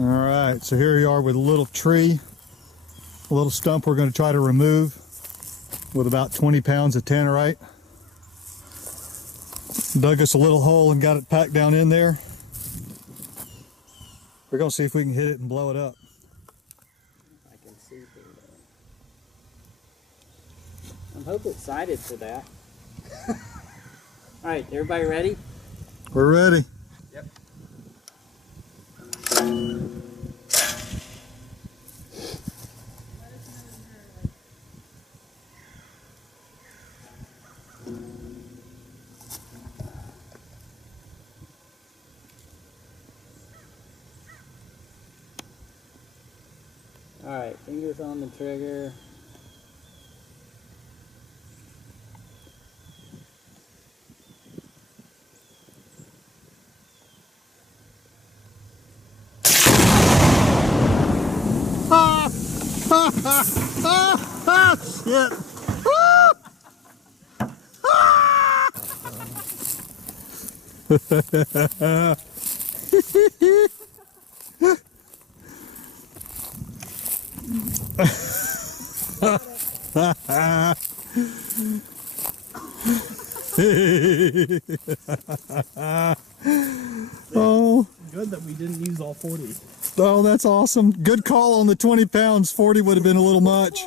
All right, so here you are with a little tree, a little stump we're going to try to remove with about 20 pounds of Tannerite. Dug us a little hole and got it packed down in there. We're going to see if we can hit it and blow it up. I can see through that. I'm hoping excited for that. All right, everybody ready? We're ready. Yep. All right, fingers on the trigger. Shit. Oh, good that we didn't use all 40. Oh, that's awesome. Good call on the 20 pounds. 40 would have been a little much.